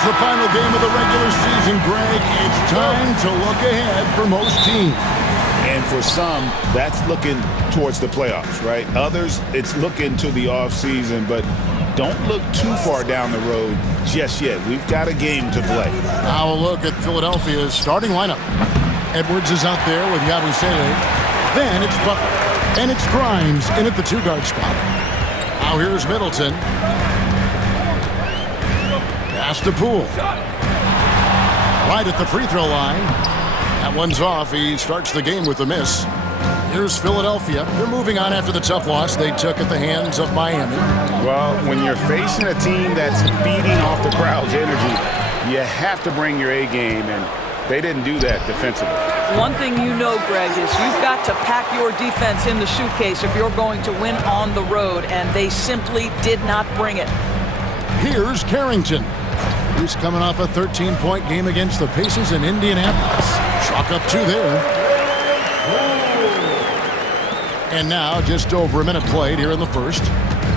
It's the final game of the regular season, Greg. It's time to look ahead for most teams. And for some, that's looking towards the playoffs, right? Others, it's looking to the offseason, but don't look too far down the road just yet. We've got a game to play. Now a look at Philadelphia's starting lineup. Edwards is out there with Yabusele. Then it's Butler. And it's Grimes in at the two-guard spot. Now here's Middleton. Pass to Poole. Right at the free throw line. That one's off. He starts the game with a miss. Here's Philadelphia. They're moving on after the tough loss they took at the hands of Miami. Well, when you're facing a team that's feeding off the crowd's energy, you have to bring your A game, and they didn't do that defensively. One thing you know, Greg, is you've got to pack your defense in the suitcase if you're going to win on the road, and they simply did not bring it. Here's Carrington. He's coming off a 13-point game against the Pacers in Indianapolis. Chalk up 2 there. And now, just over a minute played here in the first.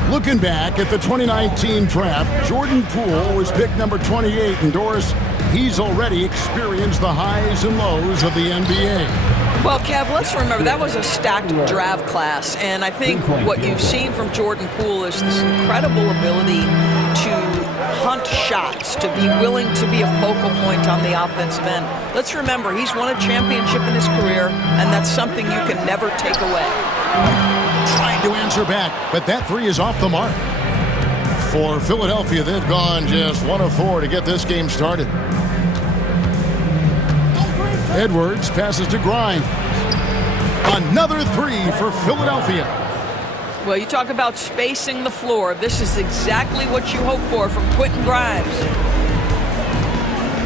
Looking back at the 2019 draft, Jordan Poole was picked number 28, and Doris, he's already experienced the highs and lows of the NBA. Well, Kev, let's remember that was a stacked draft class, and I think what you've seen from Jordan Poole is this incredible ability to hunt shots, to be willing to be a focal point on the offensive end. Let's remember, he's won a championship in his career, and that's something you can never take away. Trying to answer back, but that three is off the mark. For Philadelphia, they've gone just 1 of 4 to get this game started. Edwards passes to Grimes. Another 3 for Philadelphia. Well, you talk about spacing the floor. This is exactly what you hope for from Quentin Grimes.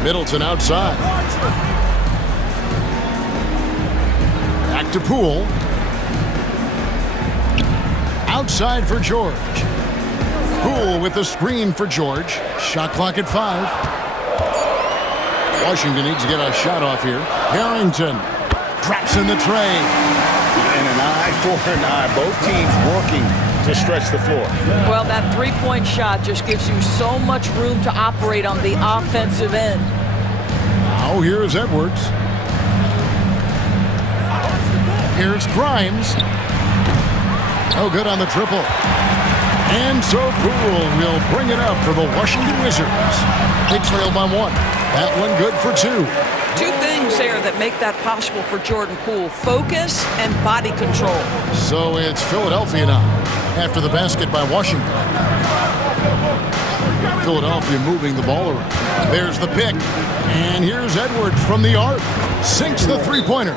Middleton outside. Back to Poole. Outside for George. Poole with the screen for George. Shot clock at 5. Washington needs to get a shot off here. Carrington drops in the tray. And an eye for an eye. Both teams working to stretch the floor. Well, that three-point shot just gives you so much room to operate on the offensive end. Now here's Edwards. Here's Grimes. No good on the triple. And so Poole will bring it up for the Washington Wizards. They trail by 1. That one good for 2. 2 things there that make that possible for Jordan Poole: focus and body control. So it's Philadelphia now after the basket by Washington. Philadelphia moving the ball around. There's the pick. And here's Edwards from the arc. Sinks the three-pointer.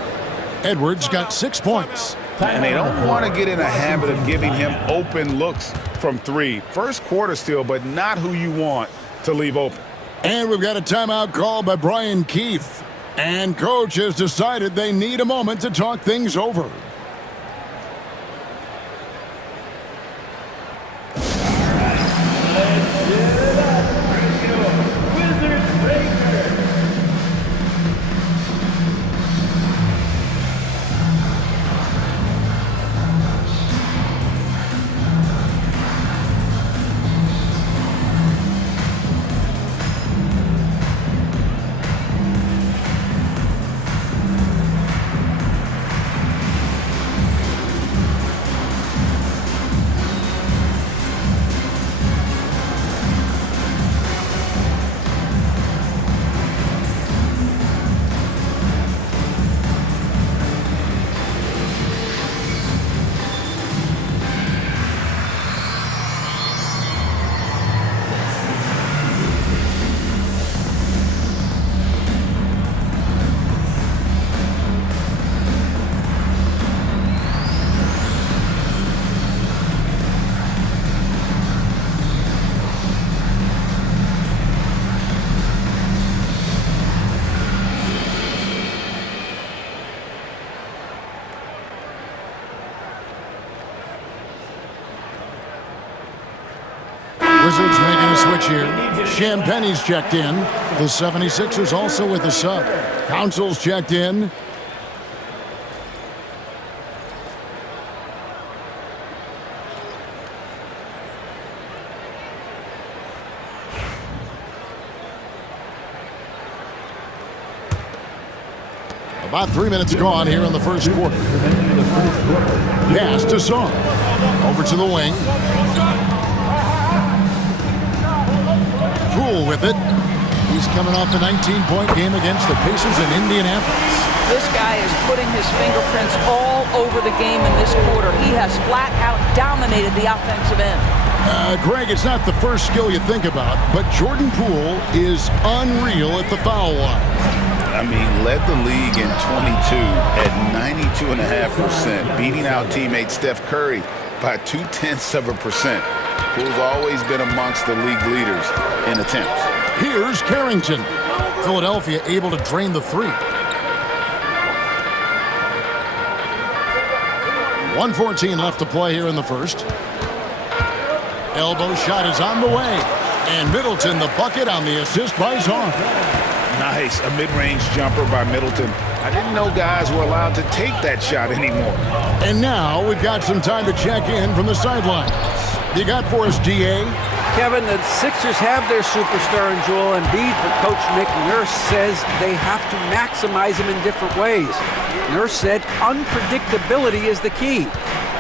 Edwards got 6 points. And they don't want to get in a habit of giving him open looks from 3. First quarter still, but not who you want to leave open. And we've got a timeout call by Brian Keefe. And coach has decided they need a moment to talk things over. Wizards making a switch here. Champagne's checked in. The 76ers also with a sub. Council's checked in. About 3 minutes gone here in the first quarter. Pass to Song. Over to the wing. Poole with it. He's coming off the 19-point game against the Pacers in Indianapolis. This guy is putting his fingerprints all over the game in this quarter. He has flat out dominated the offensive end. Greg, it's not the first skill you think about, but Jordan Poole is unreal at the foul line. I mean, led the league in 22 at 92.5%, beating out teammate Steph Curry by 0.2%. Poole's always been amongst the league leaders in attempts. Here's Carrington. Philadelphia able to drain the three. 1:14 left to play here in the first. Elbow shot is on the way. And Middleton the bucket on the assist by Song. Nice, a mid-range jumper by Middleton. I didn't know guys were allowed to take that shot anymore. And now we've got some time to check in from the sidelines. You got for us, DA? Kevin, the Sixers have their superstar in Joel Embiid, but Coach Nick Nurse says they have to maximize him in different ways. Nurse said unpredictability is the key.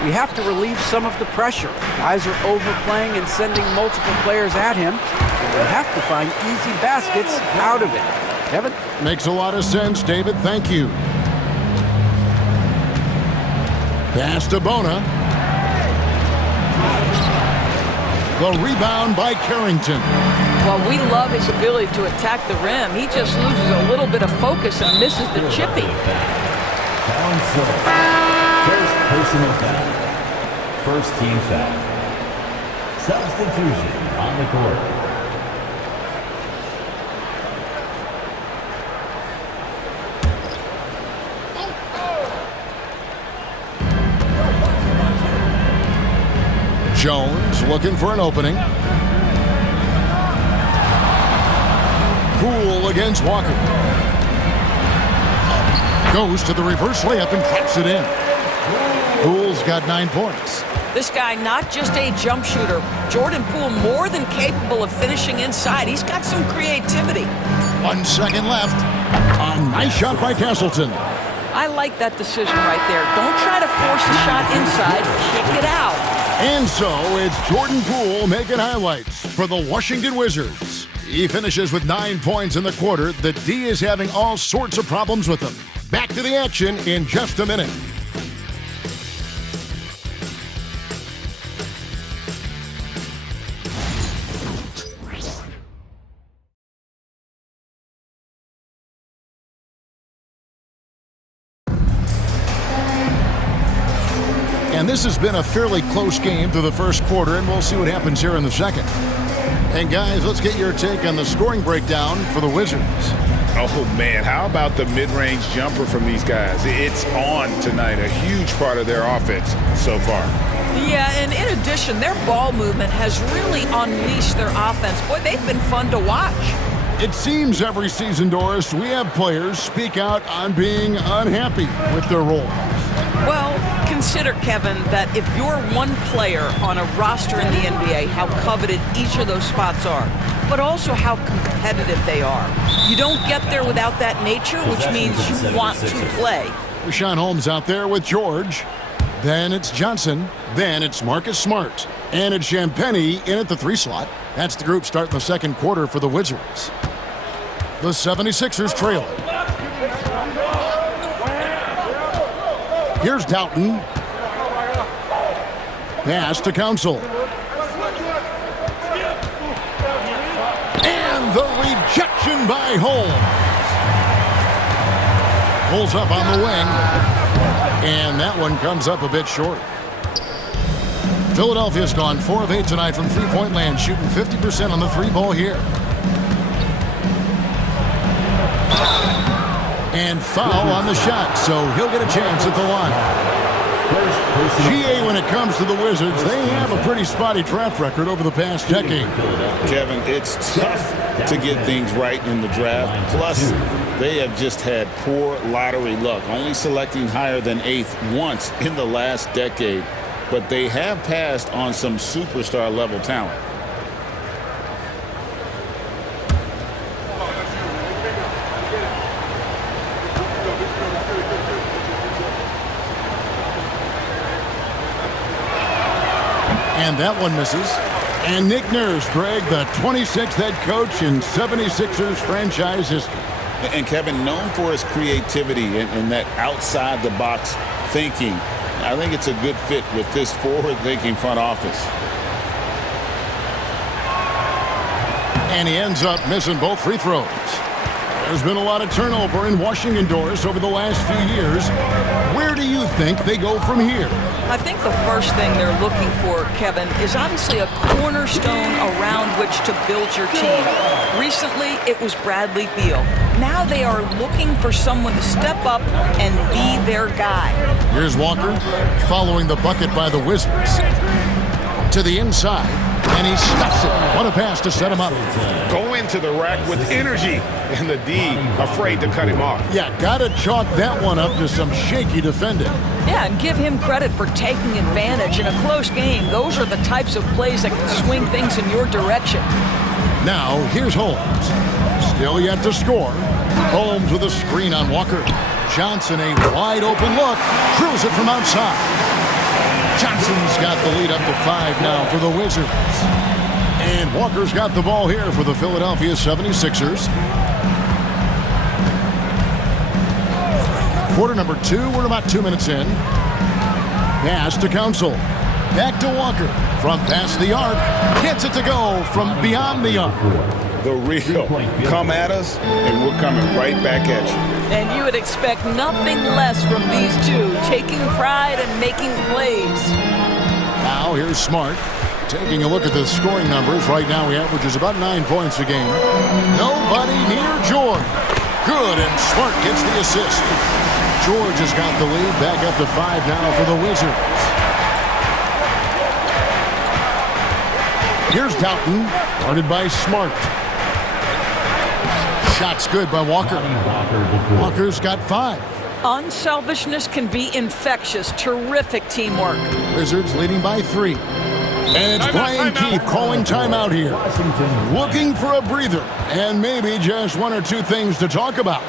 We have to relieve some of the pressure. Guys are overplaying and sending multiple players at him, and we have to find easy baskets out of it. Kevin? Makes a lot of sense, David. Thank you. Pass to Bona. The rebound by Carrington. Well, we love his ability to attack the rim. He just loses a little bit of focus and misses the chippy. First personal foul. First team foul. Substitution on the court. Jones looking for an opening. Poole against Walker. Goes to the reverse layup and drops it in. Poole's got 9 points. This guy, not just a jump shooter. Jordan Poole more than capable of finishing inside. He's got some creativity. 1 second left. A nice shot by Castleton. I like that decision right there. Don't try to force the shot inside. Kick it out. And so it's Jordan Poole making highlights for the Washington Wizards. He finishes with 9 points in the quarter. The D is having all sorts of problems with him. Back to the action in just a minute. And this has been a fairly close game through the first quarter, and we'll see what happens here in the second. And guys, let's get your take on the scoring breakdown for the Wizards. Oh, man, how about the mid-range jumper from these guys? It's on tonight, a huge part of their offense so far. Yeah, and in addition, their ball movement has really unleashed their offense. Boy, they've been fun to watch. It seems every season, Doris, we have players speak out on being unhappy with their role. Well, consider, Kevin, that if you're one player on a roster in the NBA, how coveted each of those spots are, but also how competitive they are. You don't get there without that nature, which means you want to play. Richaun Holmes out there with George. Then it's Johnson. Then it's Marcus Smart. And it's Champagnie in at the 3 slot. That's the group starting the second quarter for the Wizards. The 76ers trail. Here's Doughton. Pass to Council. And the rejection by Holmes. Pulls up on the wing. And that one comes up a bit short. Philadelphia's gone 4 of 8 tonight from three-point land, shooting 50% on the 3-ball here. And foul on the shot, so he'll get a chance at the line. GA, when it comes to the Wizards, they have a pretty spotty track record over the past decade. Kevin, it's tough to get things right in the draft. Plus, they have just had poor lottery luck, only selecting higher than 8th once in the last decade. But they have passed on some superstar-level talent. And that one misses. And Nick Nurse, Greg, the 26th head coach in 76ers franchise history. And Kevin, known for his creativity and that outside-the-box thinking, I think it's a good fit with this forward-thinking front office. And he ends up missing both free throws. There's been a lot of turnover in Washington, Doris, over the last few years. Where do you think they go from here? I think the first thing they're looking for, Kevin, is obviously a cornerstone around which to build your team. Recently, it was Bradley Beal. Now they are looking for someone to step up and be their guy. Here's Walker following the bucket by the Wizards. To the inside, and he stuffs it. What a pass to set him up. Go into the rack with energy, and the D afraid to cut him off. Yeah, gotta chalk that one up to some shaky defending. Yeah, and give him credit for taking advantage in a close game. Those are the types of plays that can swing things in your direction. Now, here's Holmes. Still yet to score. Holmes with a screen on Walker. Johnson, a wide open look. Drills it from outside. Johnson's got the lead up to 5 now for the Wizards. And Walker's got the ball here for the Philadelphia 76ers. Quarter number 2, we're about 2 minutes in. Pass to Council. Back to Walker. From past the arc. Gets it to go from beyond the arc. The real. Come at us, and we're coming right back at you. And you would expect nothing less from these two, taking pride and making plays. Now here's Smart. Taking a look at the scoring numbers. Right now he averages about 9 points a game. Nobody near George. Good, and Smart gets the assist. George has got the lead. Back up to 5 now for the Wizards. Here's Doughton, guarded by Smart. Shot's good by Walker. Walker's got 5. Unselfishness can be infectious. Terrific teamwork. Wizards leading by 3. And it's Brian Keefe calling timeout here. Looking for a breather and maybe just 1 or 2 things to talk about.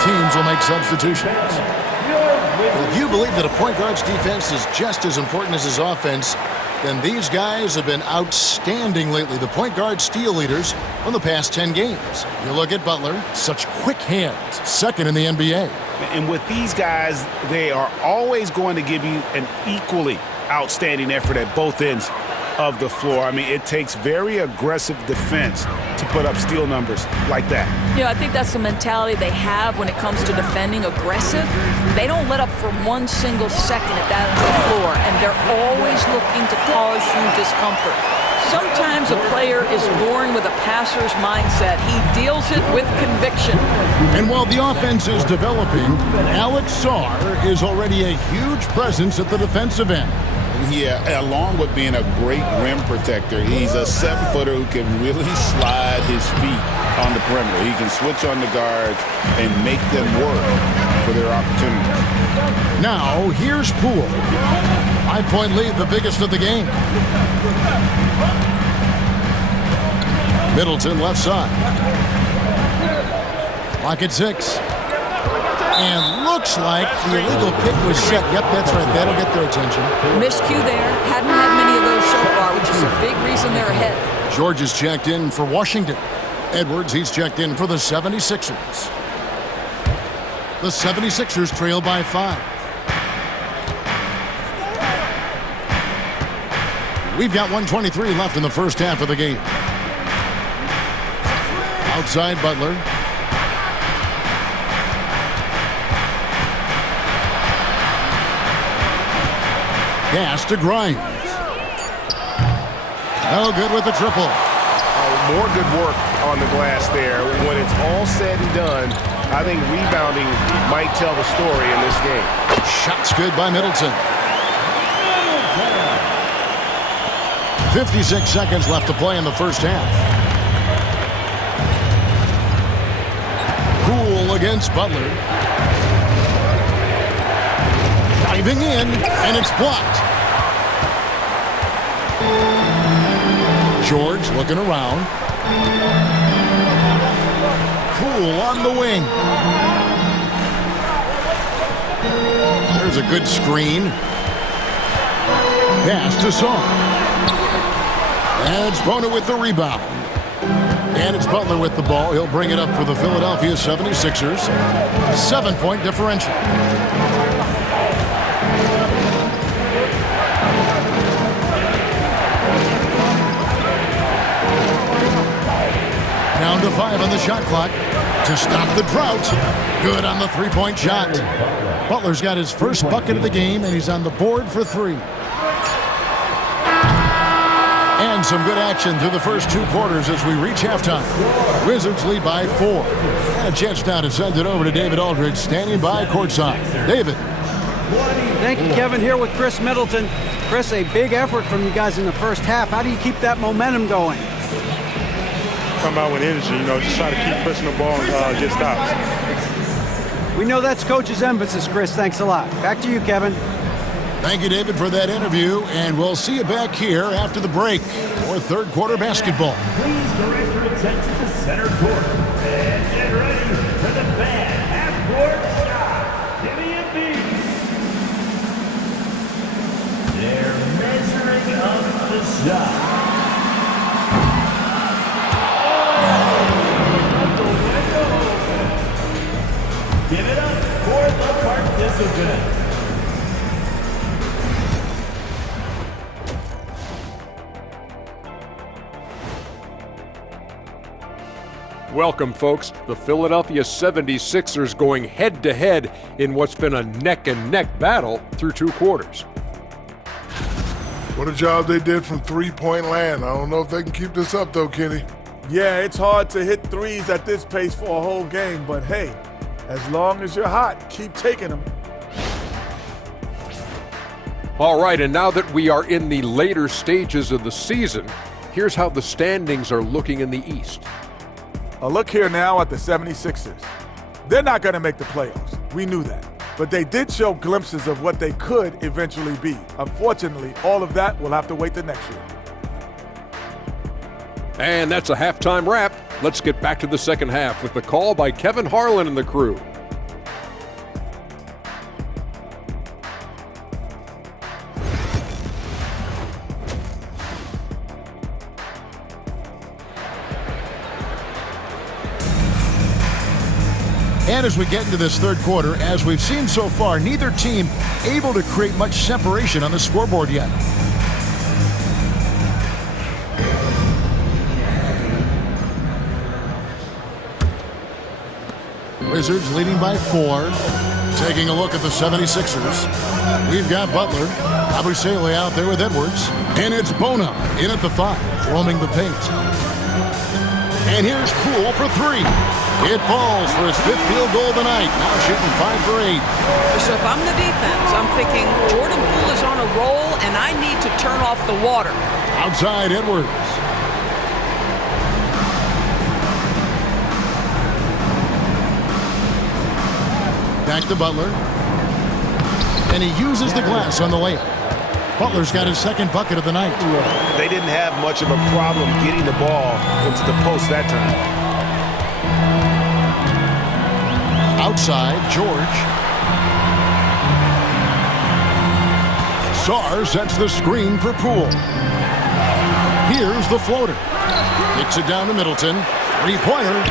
Teams will make substitutions. If you believe that a point guard's defense is just as important as his offense, then these guys have been outstanding lately. The point guard steal leaders from the past 10 games. You look at Butler, such quick hands, second in the NBA. And with these guys, they are always going to give you an equally outstanding effort at both ends of the floor. I mean, it takes very aggressive defense to put up steal numbers like that. I think that's the mentality they have when it comes to defending aggressive. They don't let up for 1 single second at that end of the floor, and they're always looking to cause you discomfort. Sometimes a player is born with a passer's mindset. He deals it with conviction. And while the offense is developing, Alex Sarr is already a huge presence at the defensive end. Yeah, along with being a great rim protector, he's a 7-footer who can really slide his feet on the perimeter. He can switch on the guards and make them work for their opportunities. Now, here's Poole. 5-point lead, the biggest of the game. Middleton left side. Clock at 6. And looks like the illegal kick was set. Yep, that's right. That'll get their attention. Miscue there. Hadn't had many of those so far, which is a big reason they're ahead. George is checked in for Washington. Edwards, he's checked in for the 76ers. The 76ers trail by 5. We've got 1:23 left in the first half of the game. Outside Butler. Pass to Grimes. No good with the triple. More good work on the glass there. When it's all said and done, I think rebounding might tell the story in this game. Shot's good by Middleton. 56 seconds left to play in the first half. Poole against Butler. Driving in, and it's blocked. George looking around. Poole on the wing. There's a good screen. Pass to Song. And it's Bona with the rebound. And it's Butler with the ball. He'll bring it up for the Philadelphia 76ers. 7-point differential. Down to 5 on the shot clock to stop the drought. Good on the three-point shot. Butler's got his first bucket of the game, and he's on the board for 3. And some good action through the first 2 quarters as we reach halftime. Wizards lead by 4. And a chance now to send it over to David Aldridge, standing by courtside. David. Thank you, Kevin. Here with Chris Middleton. Chris, a big effort from you guys in the first half. How do you keep that momentum going? Come out with energy, just try to keep pushing the ball and get stops. We know that's Coach's emphasis, Chris. Thanks a lot. Back to you, Kevin. Thank you, David, for that interview, and we'll see you back here after the break for third quarter basketball. Please direct your attention to center court and get ready for the fan half-court shot. Give me a beat. They're measuring up the shot. Give it up for the participant. Welcome, folks. The Philadelphia 76ers going head-to-head in what's been a neck-and-neck battle through 2 quarters. What a job they did from three-point land. I don't know if they can keep this up, though, Kenny. Yeah, it's hard to hit threes at this pace for a whole game, but hey, as long as you're hot, keep taking them. All right, and now that we are in the later stages of the season, here's how the standings are looking in the East. A look here now at the 76ers. They're not going to make the playoffs. We knew that. But they did show glimpses of what they could eventually be. Unfortunately, all of that will have to wait till next year. And that's a halftime wrap. Let's get back to the second half with the call by Kevin Harlan and the crew. And as we get into this third quarter, as we've seen so far, neither team able to create much separation on the scoreboard yet. Wizards leading by 4. Taking a look at the 76ers. We've got Butler. Abusele out there with Edwards. And it's Bona in at the 5, roaming the paint. And here's Poole for 3. It falls for his 5th field goal of the night. Now shooting 5 for 8. So if I'm the defense, I'm thinking Jordan Poole is on a roll, and I need to turn off the water. Outside Edwards. Back to Butler. And he uses the glass on the layup. Butler's got his second bucket of the night. They didn't have much of a problem getting the ball into the post that time. Outside, George. Sarr sets the screen for Poole. Here's the floater. Kicks it down to Middleton. Three-pointer.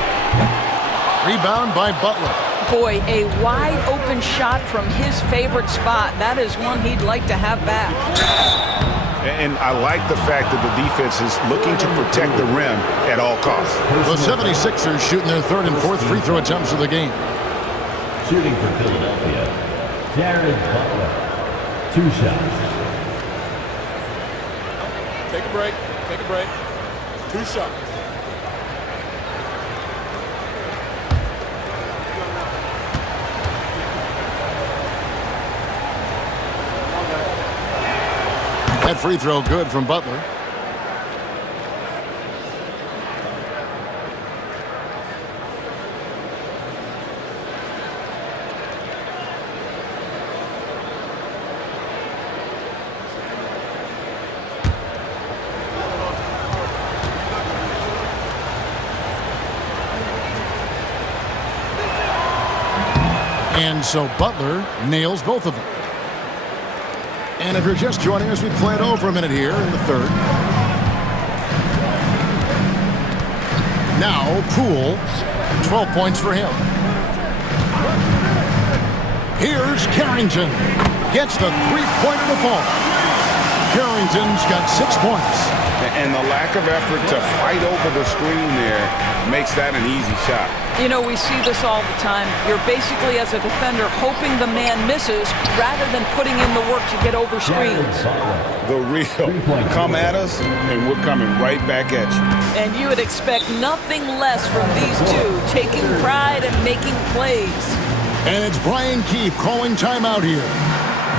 Rebound by Butler. Boy, a wide open shot from his favorite spot. That is one he'd like to have back. And I like the fact that the defense is looking to protect the rim at all costs. The 76ers shooting their third and fourth free throw attempts of the game. Shooting for Philadelphia, Jared Butler. 2 shots. Take a break. Take a break. 2 shots. That free throw good from Butler. And so Butler nails both of them. And if you're just joining us, we play it over a minute here in the third. Now Poole, 12 points for him. Here's Carrington. Gets the three-point default. Carrington's got 6 points. And the lack of effort to fight over the screen there makes that an easy shot. You know, we see this all the time. You're basically, as a defender, hoping the man misses rather than putting in the work to get over screens. The real come at us, and we're coming right back at you. And you would expect nothing less from these two, taking pride and making plays. And it's Brian Keefe calling timeout here.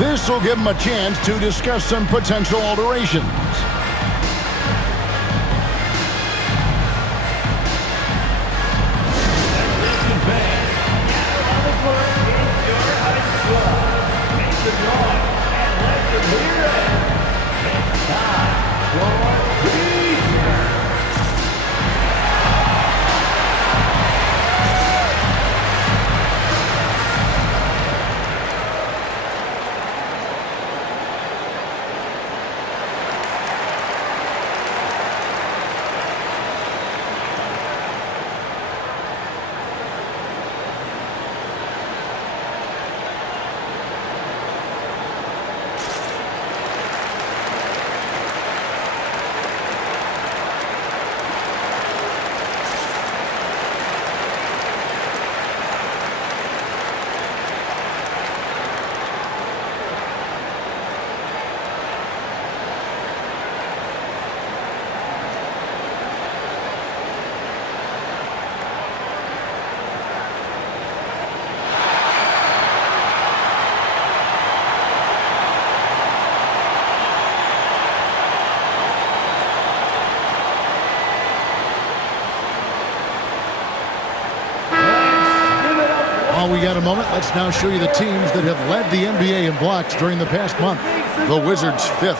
This will give him a chance to discuss some potential alterations. While we got a moment, let's now show you the teams that have led the NBA in blocks during the past month. The Wizards 5th.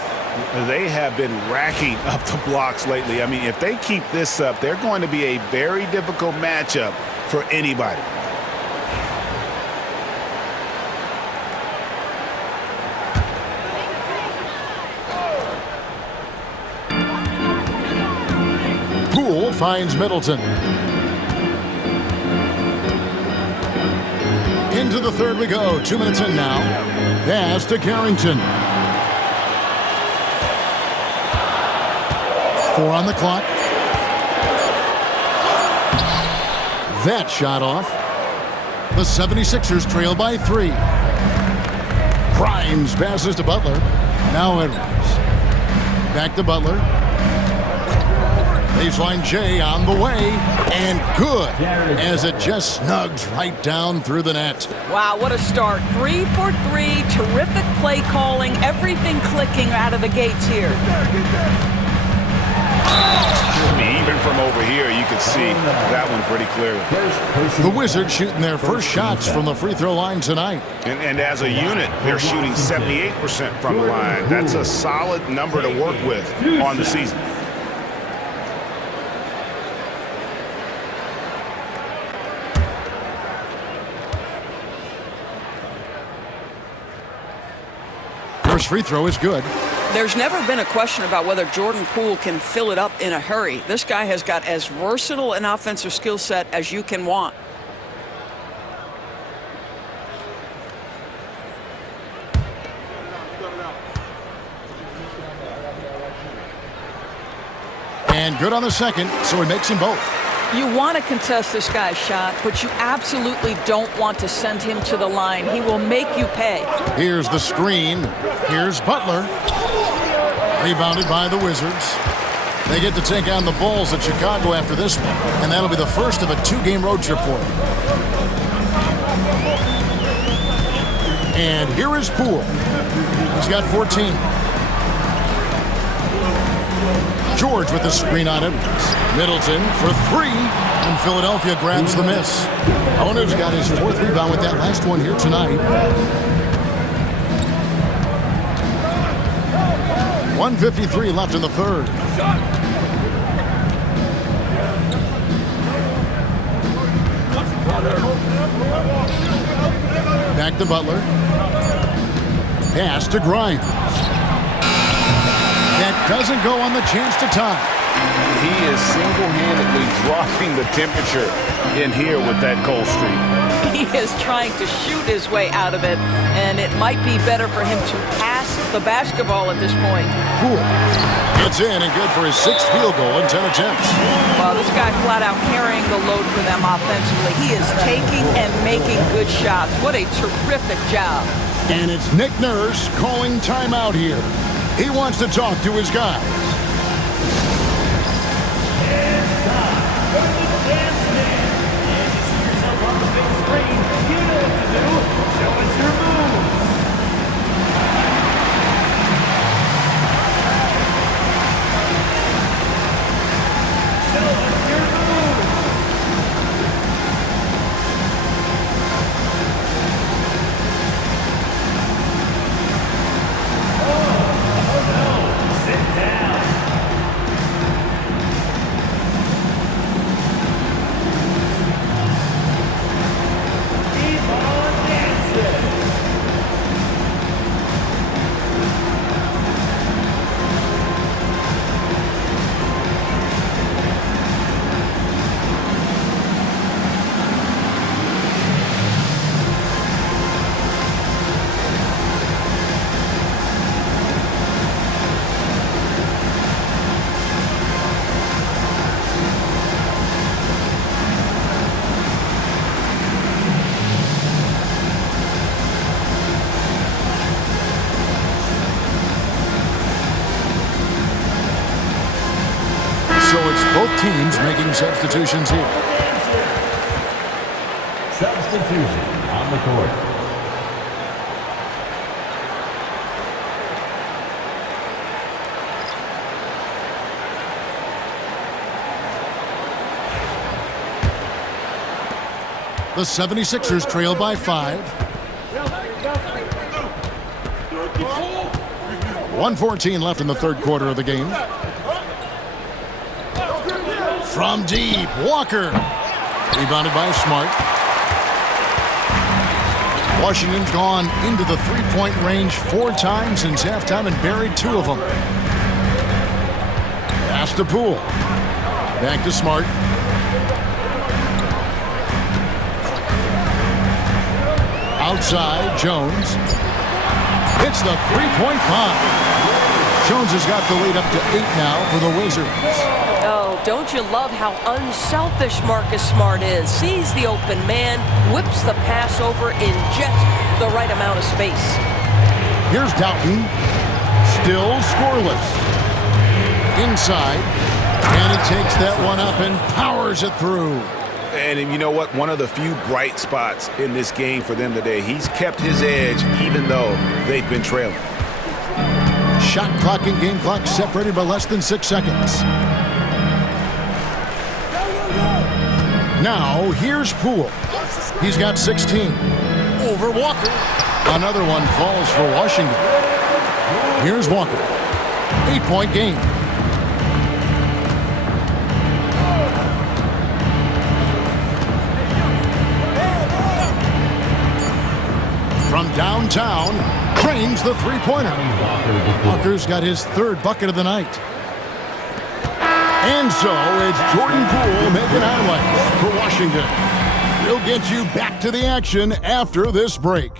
They have been racking up the blocks lately. I mean, if they keep this up, they're going to be a very difficult matchup for anybody. Poole finds Middleton. Into the third we go. 2 minutes in now. Pass to Carrington. 4 on the clock. That shot off. The 76ers trail by 3. Grimes passes to Butler. Now Edwards. Back to Butler. Baseline J on the way, and good, as it just snugs right down through the net. Wow, what a start. 3 for 3, terrific play calling, everything clicking out of the gates here. I mean, even from over here, you can see that one pretty clearly. The Wizards shooting their first shots from the free throw line tonight. And as a unit, they're shooting 78% from the line. That's a solid number to work with on the season. First free throw is good. There's never been a question about whether Jordan Poole can fill it up in a hurry. This guy has got as versatile an offensive skill set as you can want. And good on the second, so he makes them both. You want to contest this guy's shot, but you absolutely don't want to send him to the line. He will make you pay. Here's the screen. Here's Butler. Rebounded by the Wizards. They get to take on the Bulls at Chicago after this one, and that'll be the first of a 2-game road trip for them. And here is Poole. He's got 14. George with the screen on it. Middleton for 3, and Philadelphia grabs the miss. Owner's got his 4th rebound with that last one here tonight. 1:53 left in the third. Back to Butler. Pass to Grimes. That doesn't go on the chance to tie. He is single-handedly dropping the temperature in here with that cold streak. He is trying to shoot his way out of it, and it might be better for him to pass the basketball at this point. Poole gets in and good for his 6th field goal in 10 attempts. Well, this guy flat out carrying the load for them offensively. He is taking and making good shots. What a terrific job. And it's Nick Nurse calling timeout here. He wants to talk to his guys. It's time for the dance stand. And you see yourself on the big screen. You know what to do. Show us your moves. Show us your moves. Sit down. Keep on dancing. So it's both teams making substitutions here. Substitution on the court. The 76ers trail by 5. 1:14 left in the third quarter of the game. From deep, Walker. Rebounded by Smart. Washington's gone into the three-point range 4 times since halftime and buried 2 of them. Pass to Poole. Back to Smart. Outside, Jones. Hits the three-point bomb. Jones has got the lead up to 8 now for the Wizards. Oh, don't you love how unselfish Marcus Smart is? Sees the open man, whips the pass over in just the right amount of space. Here's Doughton. Still scoreless. Inside. And he takes that one up and powers it through. And you know what? One of the few bright spots in this game for them today. He's kept his edge even though they've been trailing. Shot clock and game clock separated by less than 6 seconds. Now, here's Poole. He's got 16. Over Walker. Another one falls for Washington. Here's Walker. 8-point game. From downtown, drains the three-pointer. Walker's got his third bucket of the night. And so it's Jordan Poole making highlights for Washington. We'll get you back to the action after this break.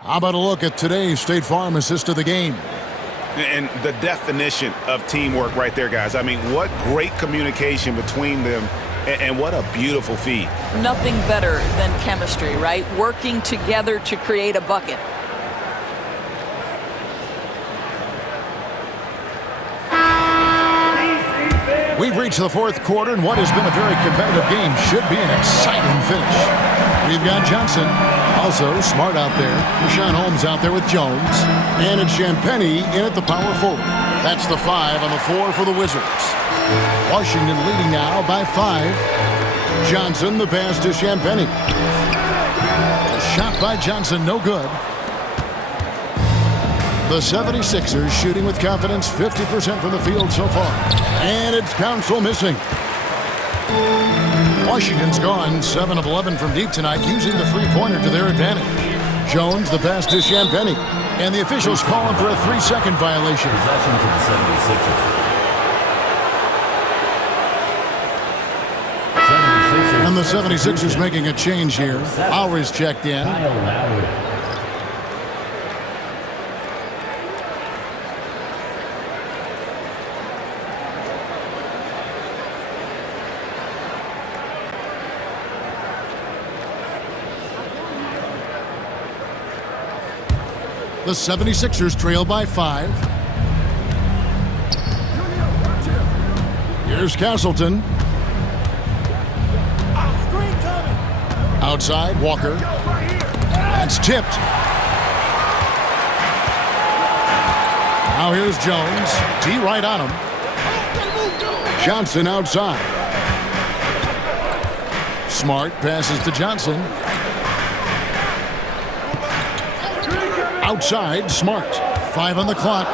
How about a look at today's State Farm assist of the game? And the definition of teamwork right there, guys. I mean, what great communication between them, and what a beautiful feed. Nothing better than chemistry, right? Working together to create a bucket. We've reached the fourth quarter, and what has been a very competitive game should be an exciting finish. We've got Johnson, also Smart out there. Rashawn Holmes out there with Jones. And it's Champagnie in at the power forward. That's the 5 on the floor for the Wizards. Washington leading now by 5. Johnson, the pass to Champagnie. A shot by Johnson, no good. The 76ers shooting with confidence, 50% from the field so far. And it's Council missing. Washington's gone 7 of 11 from deep tonight, using the three-pointer to their advantage. Jones, the pass to Champagnie. And the officials calling for a 3-second violation. Possession to the 76ers. And the 76ers making a change here. Lowry's checked in. The 76ers trail by 5. Here's Castleton. Outside, Walker. That's tipped. Now here's Jones. D right on him. Johnson outside. Smart passes to Johnson. Outside, Smart. 5 on the clock.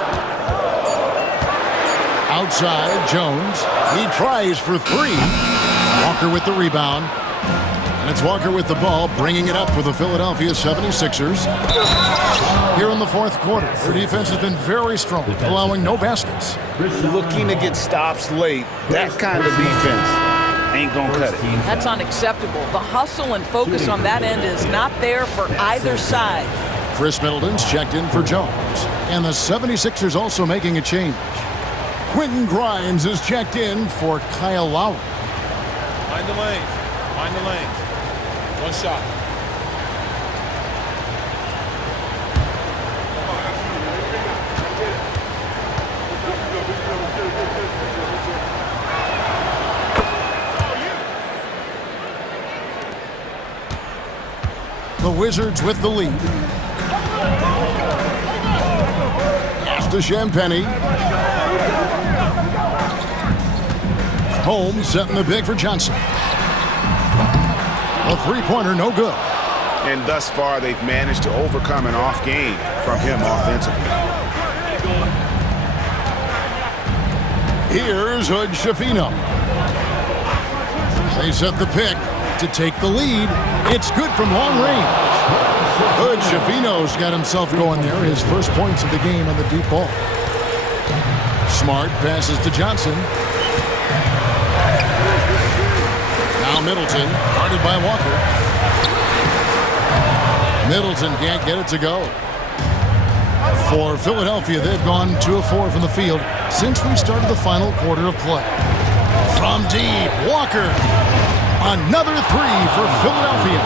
Outside, Jones. He tries for 3. Walker with the rebound. And it's Walker with the ball, bringing it up for the Philadelphia 76ers. Here in the fourth quarter, their defense has been very strong, allowing no baskets. Looking to get stops late, that kind of defense ain't gonna cut it. That's unacceptable. The hustle and focus on that end is not there for either side. Chris Middleton's checked in for Jones. And the 76ers also making a change. Quentin Grimes is checked in for Kyle Lowry. Find the lanes. Find the lanes. One shot. The Wizards with the lead. Pass to Champagnie. Holmes setting the big for Johnson. A three-pointer, no good. And thus far, they've managed to overcome an off game from him offensively. Here's Hood Schifino. They set the pick to take the lead. It's good from long range. Hood Schifino's got himself going there. His first points of the game on the deep ball. Smart passes to Johnson. Now Middleton, guarded by Walker. Middleton can't get it to go. For Philadelphia, they've gone 2 of 4 from the field since we started the final quarter of play. From deep, Walker. Another 3 for Philadelphia.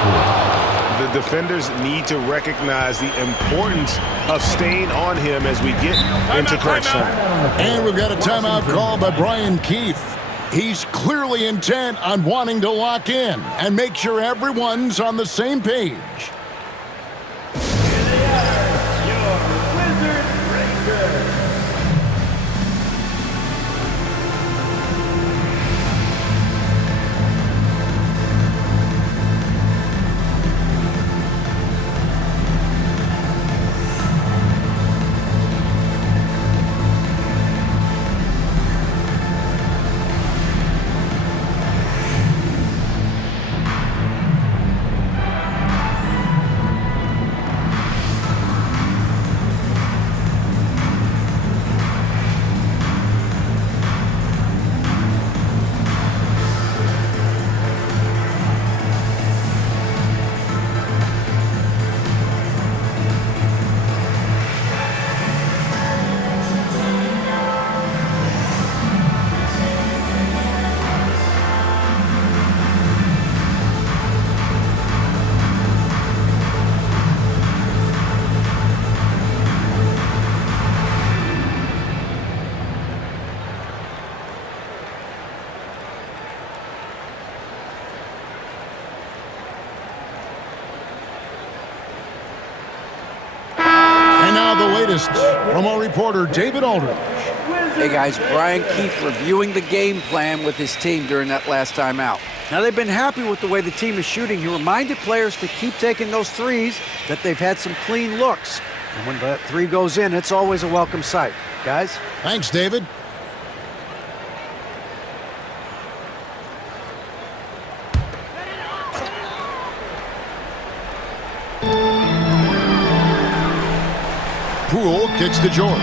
The defenders need to recognize the importance of staying on him as we get into crunch time. And we've got a timeout called by Brian Keefe. He's clearly intent on wanting to lock in and make sure everyone's on the same page. Here they are, your Wizards Rangers. now the latest from our reporter, David Aldridge. Hey guys, Brian Keefe reviewing the game plan with his team during that last time out. Now they've been happy with the way the team is shooting. He reminded players to keep taking those threes, that they've had some clean looks. And when that three goes in, it's always a welcome sight. Guys? Thanks, David. Poole kicks to George.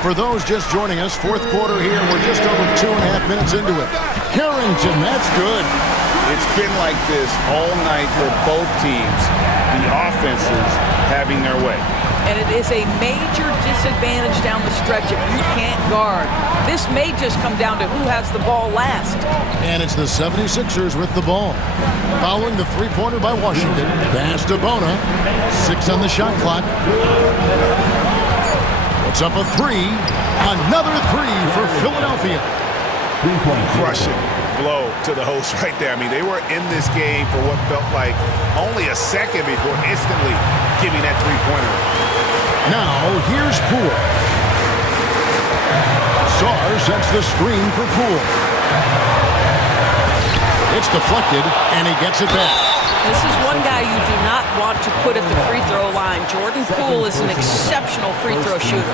For those just joining us, fourth quarter here. We're just over 2.5 minutes into it. Harrington, that's good. It's been like this all night for both teams. The offenses having their way. And it is a major disadvantage down the stretch if you can't guard. This may just come down to who has the ball last. And it's the 76ers with the ball. Following the three-pointer by Washington. Pass to Bona. 6 on the shot clock. Puts up a three. Another three for Philadelphia. Crushing blow to the host right there. I mean, they were in this game for what felt like only a second before instantly giving that three-pointer. Now, here's Poole. Sarr sets the screen for Poole. It's deflected, and he gets it back. This is one guy you do not want to put at the free throw line. Jordan Poole is an exceptional free throw shooter.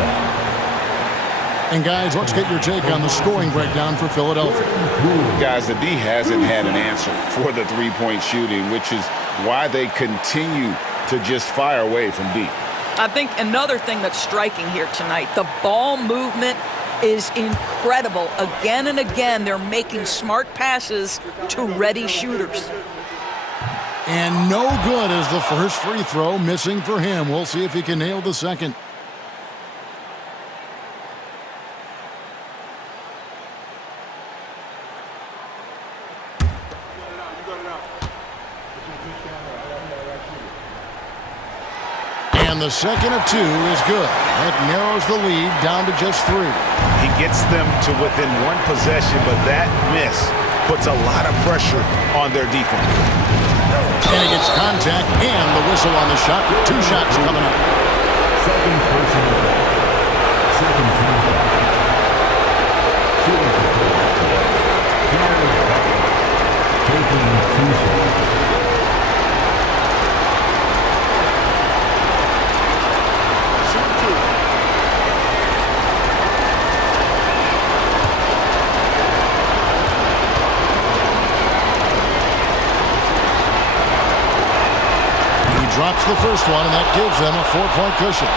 And guys, let's get your take on the scoring breakdown for Philadelphia. Guys, the D hasn't had an answer for the three-point shooting, which is why they continue to just fire away from deep. I think another thing that's striking here tonight, the ball movement is incredible. Again and again, they're making smart passes to ready shooters. And no good as the first free throw missing for him. We'll see if he can nail the second. And the second of 2 is good. That narrows the lead down to just 3. He gets them to within one possession, but that miss puts a lot of pressure on their defense. And he gets contact and the whistle on the shot. 2 shots coming up. Second personal foul. Second team foul. Shooting for Philadelphia. Jared Butler. Taking 2 shots. Drops the first one, and that gives them a 4-point cushion.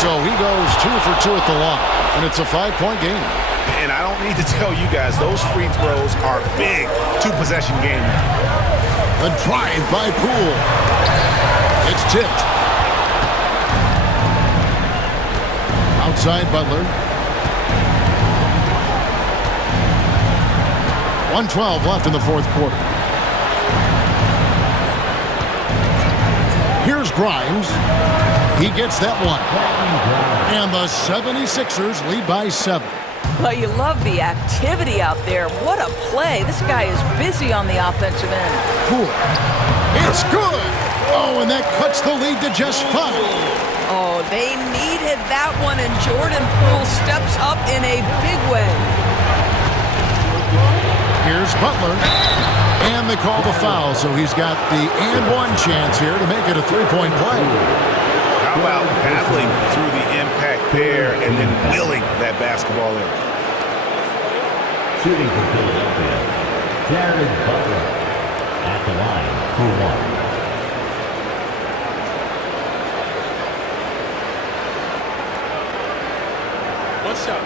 So he goes 2 for 2 at the line, and it's a 5-point game. And I don't need to tell you guys, those free throws are big 2-possession game. The drive by Poole. It's tipped. Outside Butler. 1:12 left in the fourth quarter. Here's Grimes. He gets that one. And the 76ers lead by 7. Well, you love the activity out there. What a play. This guy is busy on the offensive end. Poole. It's good. Oh, and that cuts the lead to just 5. Oh, they needed that one, and Jordan Poole steps up in a big way. Here's Butler. And they call the foul, so he's got the and-one chance here to make it a 3-point play. How about battling through the impact there and then wheeling that basketball in? Shooting for Philadelphia, Jared Butler at the line for 1. One shot.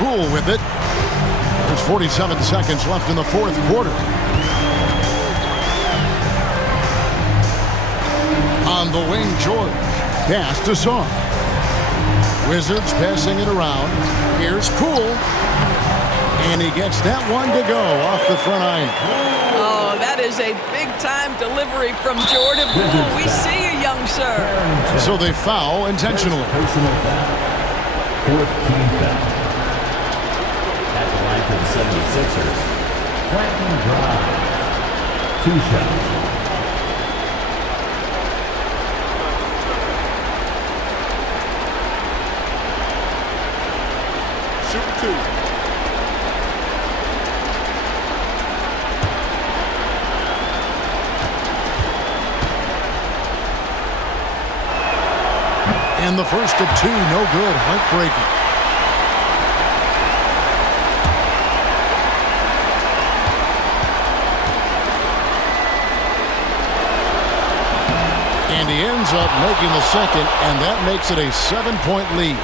Poole with it. There's 47 seconds left in the fourth quarter. On the wing, George. Pass to Song. Wizards passing it around. Here's Poole. And he gets that one to go off the front iron. Oh, that is a big-time delivery from Jordan Poole. We see you, young sir. So they foul intentionally. Personal foul. Fourth team foul. At the line for the 76ers, Quentin Grimes. 2 shots. Shoot 2. And the first of 2, no good. Heartbreaking. And he ends up making the second, and that makes it a 7-point lead.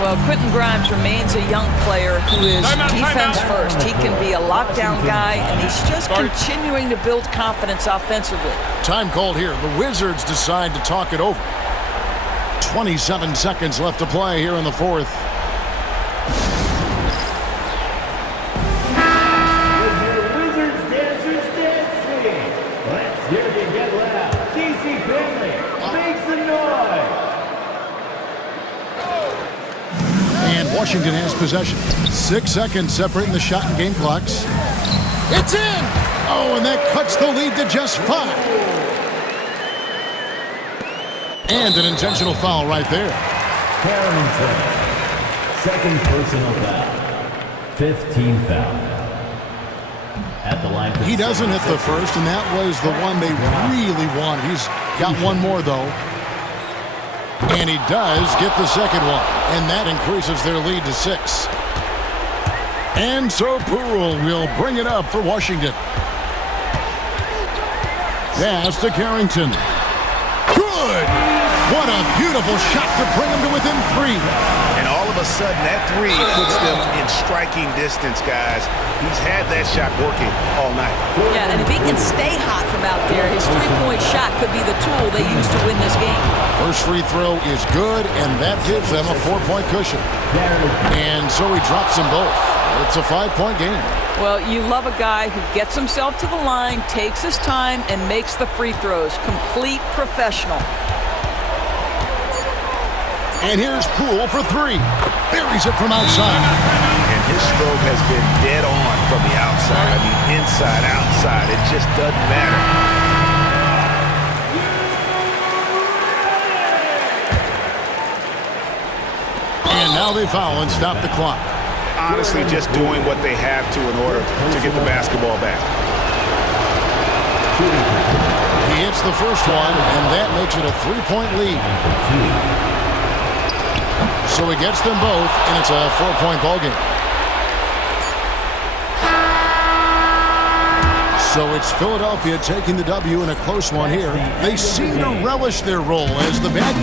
Well, Quentin Grimes remains a young player who is defense first. He can be a lockdown guy, and he's just continuing to build confidence offensively. Time called here. The Wizards decide to talk it over. 27 seconds left to play here in the fourth. Wizards dancers dancing. Let's hear you get loud. DC family, make some noise. And Washington has possession. 6 seconds separating the shot and game clocks. It's in! Oh, and that cuts the lead to just 5. And an intentional foul right there. Carrington. Second personal foul. 5th team foul. At the line for He doesn't hit the first, and that was the one they really wanted. He's got one more, though. And he does get the second one, and that increases their lead to 6. And so Poole will bring it up for Washington. Pass to Carrington. Good! What a beautiful shot to bring him to within 3. And all of a sudden, that 3 puts them in striking distance, guys. He's had that shot working all night. Yeah, and if he can stay hot from out there, his three-point shot could be the tool they use to win this game. First free throw is good, and that gives them a 4-point cushion. And so he drops them both. It's a 5-point game. Well, you love a guy who gets himself to the line, takes his time, and makes the free throws. Complete professional. And here's Poole for 3. Buries it from outside. And his stroke has been dead on from the outside. I mean, inside, outside. It just doesn't matter. And now they foul and stop the clock. Honestly, just doing what they have to in order to get the basketball back. He hits the first one, and that makes it a 3-point lead. So he gets them both, and it's a 4-point ball game. So it's Philadelphia taking the W in a close one here. They seem to relish their role as the bad guys.